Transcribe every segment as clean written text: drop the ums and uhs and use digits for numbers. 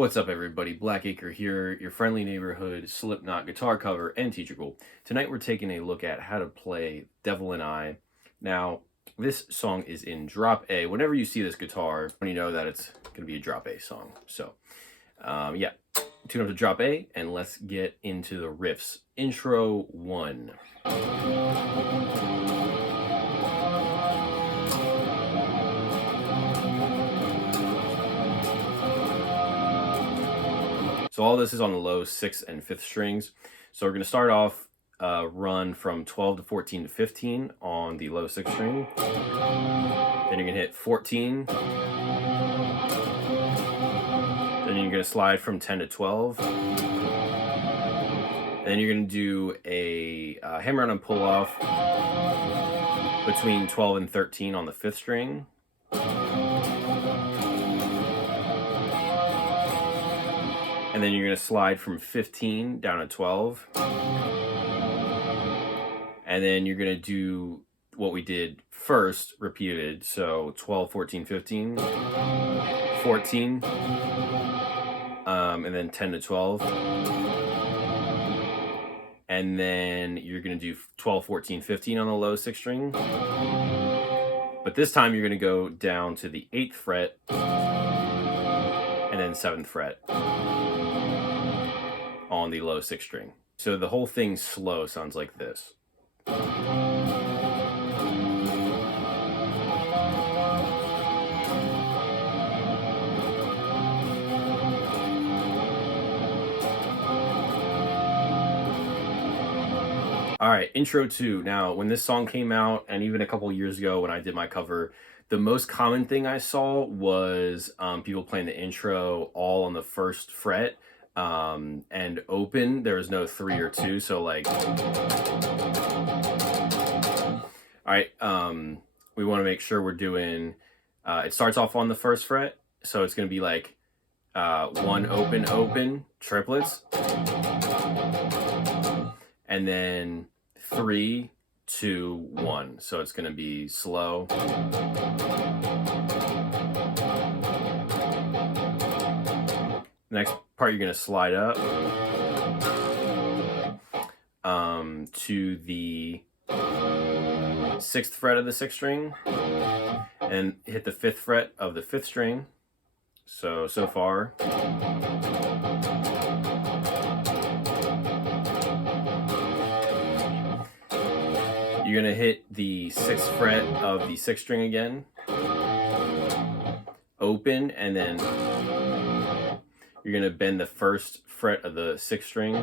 What's up, everybody? Blackacre here, your friendly neighborhood Slipknot guitar cover and teacher ghoul. Tonight we're taking a look at how to play Devil and I. Now, this song is in drop A. Whenever you see this guitar, you know that it's going to be a drop A song. So, yeah, tune up to drop A, and let's get into the riffs. Intro 1. So all this is on the low 6th and 5th strings. So we're going to start off run from 12 to 14 to 15 on the low 6th string. Then you're going to hit 14. Then you're going to slide from 10 to 12. And then you're going to do a hammer on and pull off between 12 and 13 on the 5th string. And then you're going to slide from 15 down to 12. And then you're going to do what we did first, repeated. So 12, 14, 15, 14, and then 10 to 12. And then you're going to do 12, 14, 15 on the low 6th string. But this time you're going to go down to the 8th fret and then 7th fret on the low 6th string. So the whole thing slow sounds like this. All right, intro 2. Now, when this song came out, and even a couple years ago when I did my cover, the most common thing I saw was people playing the intro all on the 1st fret. And open, there was no 3 or 2, so like, all right, we want to make sure we're doing, it starts off on the 1st fret, so it's going to be like 1 open open triplets, and then 3 2 1, so it's going to be slow. Next part, you're going to slide up to the 6th fret of the 6th string and hit the 5th fret of the 5th string. So far. You're going to hit the 6th fret of the 6th string again, open, and then you're going to bend the 1st fret of the 6th string,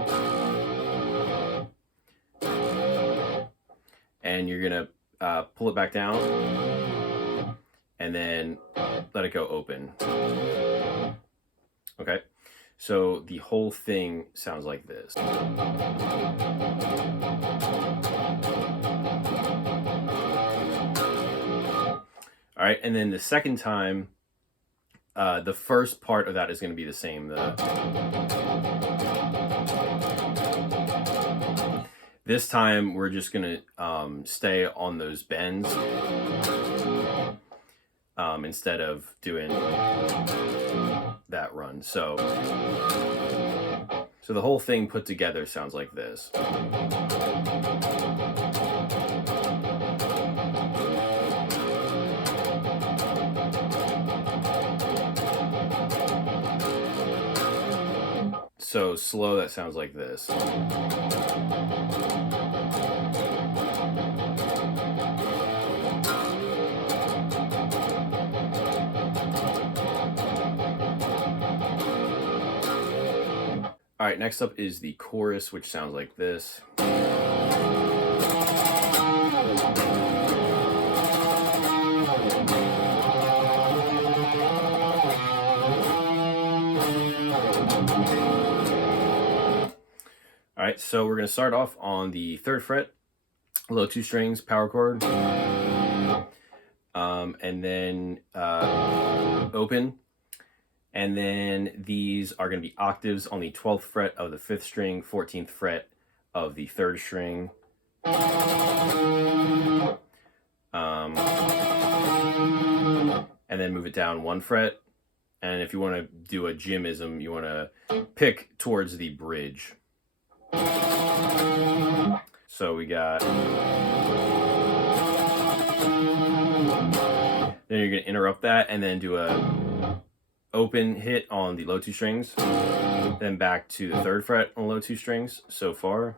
and you're going to pull it back down, and then let it go open. Okay, so the whole thing sounds like this. All right, and then the second time, the first part of that is going to be the same. This time we're just going to stay on those bends instead of doing that run. So the whole thing put together sounds like this. So slow, that sounds like this. All right, next up is the chorus, which sounds like this. All right, so we're going to start off on the 3rd fret, low 2 strings, power chord, and then open, and then these are going to be octaves on the 12th fret of the 5th string, 14th fret of the 3rd string, and then move it down 1 fret, And if you want to do a Jimism, you want to pick towards the bridge. So we got... Then you're going to interrupt that and then do a open hit on the low 2 strings. Then back to the 3rd fret on low 2 strings so far.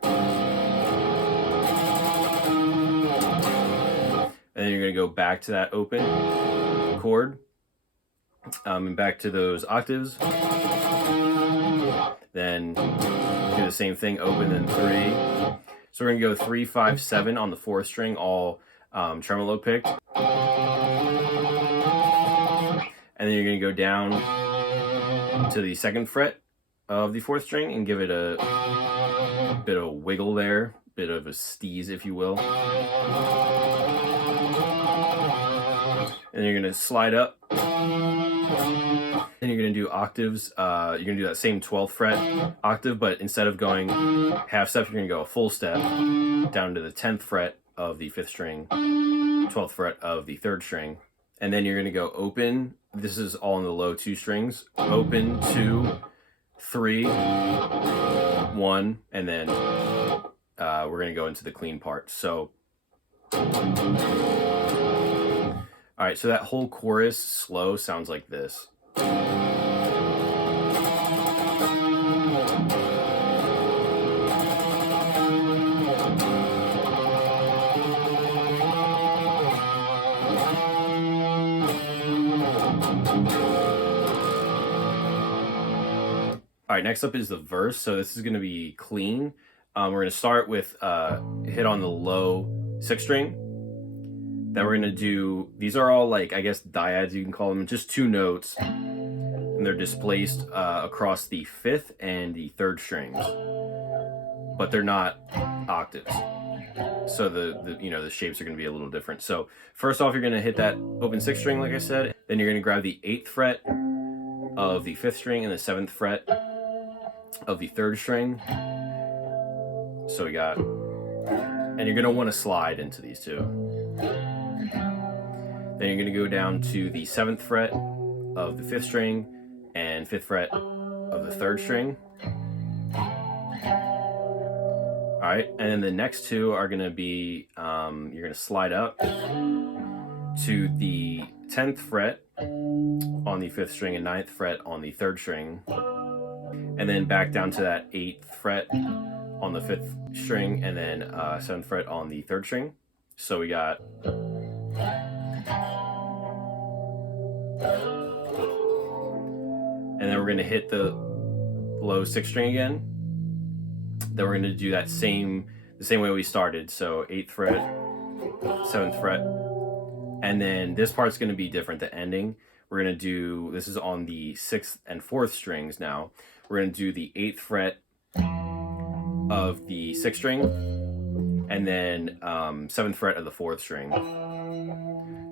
And then you're going to go back to that open chord. And back to those octaves. Then do the same thing, open, then 3. So we're going to go 3, 5, 7 on the 4th string, all tremolo picked. And then you're going to go down to the 2nd fret of the 4th string and give it a bit of a wiggle there, bit of a steeze, if you will. And you're going to slide up. Then you're going to do octaves. You're going to do that same 12th fret octave, but instead of going half step, you're going to go a full step down to the 10th fret of the 5th string, 12th fret of the 3rd string. And then you're going to go open. This is all in the low 2 strings. Open, 2, 3, 1, and then we're going to go into the clean part. So, all right, so that whole chorus slow sounds like this. All right, next up is the verse. So this is going to be clean. We're going to start with hit on the low 6th string. Then we're going to do, these are all like, I guess, dyads, you can call them, just 2 notes. And they're displaced across the 5th and the 3rd strings. But they're not octaves. So the shapes are going to be a little different. So first off, you're going to hit that open 6th string, like I said. Then you're going to grab the 8th fret of the 5th string and the 7th fret of the 3rd string. So we got, and you're going to want to slide into these 2. Then you're going to go down to the 7th fret of the 5th string and 5th fret of the 3rd string. All right, and then the next 2 are going to be, you're going to slide up to the 10th fret on the 5th string and 9th fret on the 3rd string. And then back down to that 8th fret on the 5th string and then 7th fret on the 3rd string. So we got... And then we're going to hit the low 6th string again. Then we're going to do that the same way we started. So 8th fret, 7th fret. And then this part's going to be different, the ending. We're going to do, this is on the 6th and 4th strings now. We're going to do the 8th fret of the 6th string and then 7th fret of the 4th string.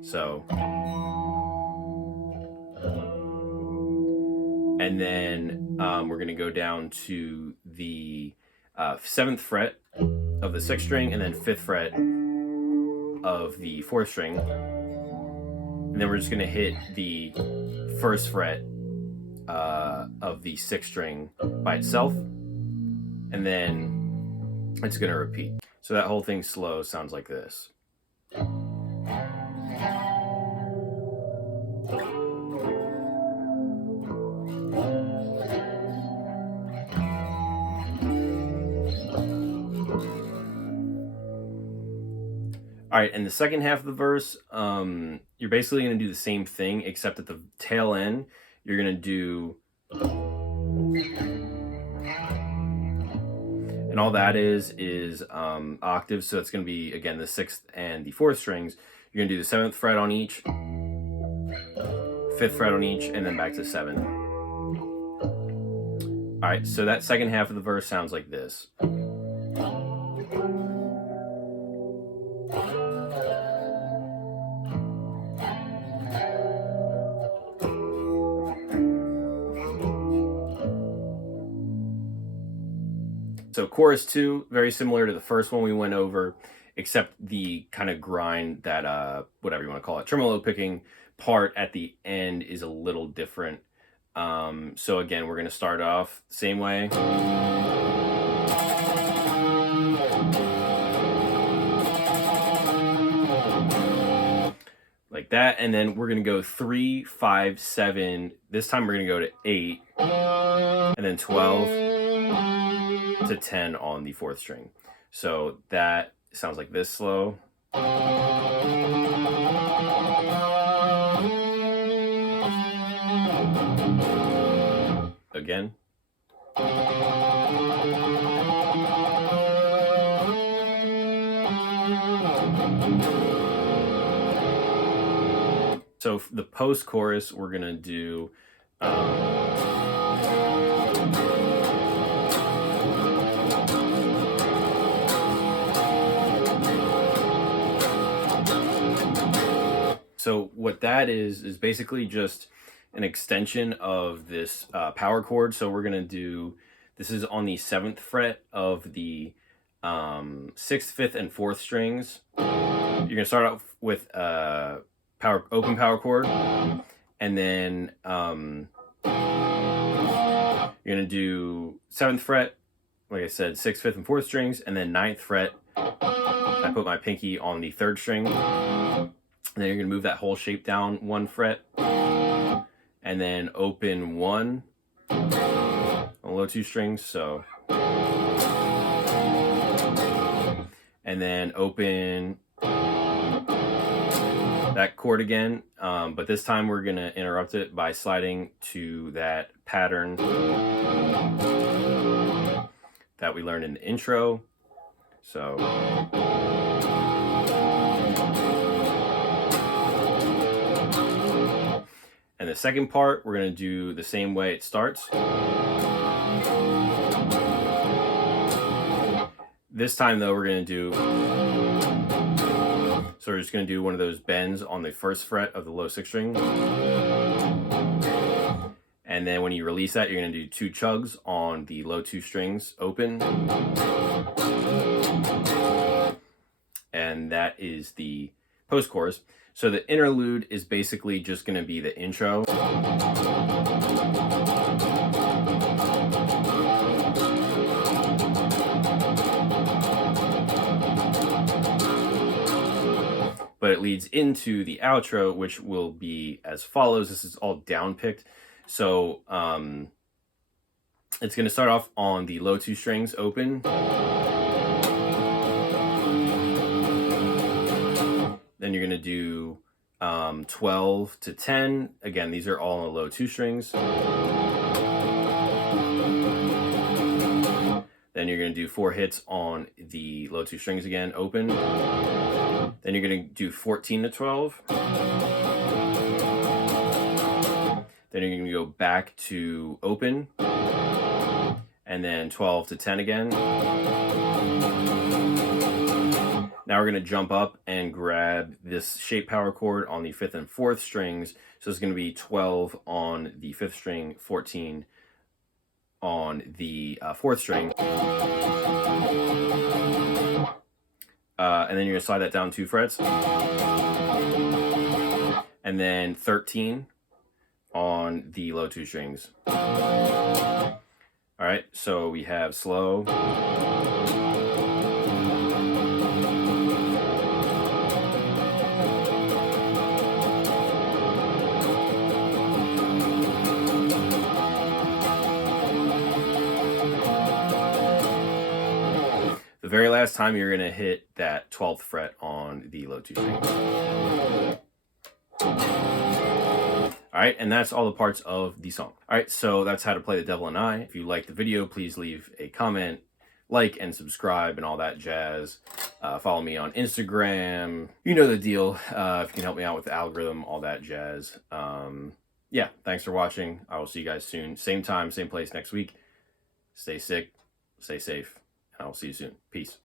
So, and then we're going to go down to the 7th fret of the 6th string and then 5th fret of the 4th string. And then we're just going to hit the 1st fret of the 6th string by itself. And then it's going to repeat. So that whole thing slow sounds like this. All right, and the second half of the verse, you're basically going to do the same thing, except at the tail end, you're going to do... And all that is octaves, so it's going to be, again, the 6th and the 4th strings. You're going to do the 7th fret on each, 5th fret on each, and then back to 7. All right, so that second half of the verse sounds like this. So chorus 2, very similar to the first one we went over, except the kind of grind, that whatever you want to call it, tremolo picking part at the end is a little different. So again, we're going to start off the same way. Like that, and then we're going to go 3, 5, 7. This time we're going to go to 8, and then 12 to 10 on the 4th string. So that sounds like this slow. Again. So the post-chorus, we're gonna do so what that is basically just an extension of this power chord. So we're gonna do, this is on the 7th fret of the 6th, 5th, and 4th strings. You're gonna start off with open power chord, and then you're gonna do 7th fret, like I said, 6th, 5th, and 4th strings, and then 9th fret. I put my pinky on the 3rd string, and then you're gonna move that whole shape down 1 fret, and then open 1 on the low 2 strings. So, and then open that chord again, but this time we're gonna interrupt it by sliding to that pattern that we learned in the intro. So, and the second part, we're gonna do the same way it starts. This time though, we're gonna do, so we're just going to do one of those bends on the 1st fret of the low 6th string. And then when you release that, you're going to do 2 chugs on the low 2 strings open. And that is the post-chorus. So the interlude is basically just going to be the intro. But it leads into the outro, which will be as follows. This is all down picked. So it's going to start off on the low 2 strings open. Then you're going to do 12 to 10. Again, these are all on the low 2 strings. Then you're going to do 4 hits on the low 2 strings again, open. Then you're going to do 14 to 12. Then you're going to go back to open. And then 12 to 10 again. Now we're going to jump up and grab this shape power chord on the 5th and 4th strings. So it's going to be 12 on the 5th string, 14 on the 4th string. And then you're going to slide that down 2 frets. And then 13 on the low 2 strings. All right, so we have slow. The very last time you're going to hit that 12th fret on the low 2 string. All right, and that's all the parts of the song. All right, so that's how to play The Devil and I. If you liked the video, please leave a comment, like, and subscribe, and all that jazz. Follow me on Instagram. You know the deal. If you can help me out with the algorithm, all that jazz. Yeah, thanks for watching. I will see you guys soon. Same time, same place next week. Stay sick, stay safe. I'll see you soon. Peace.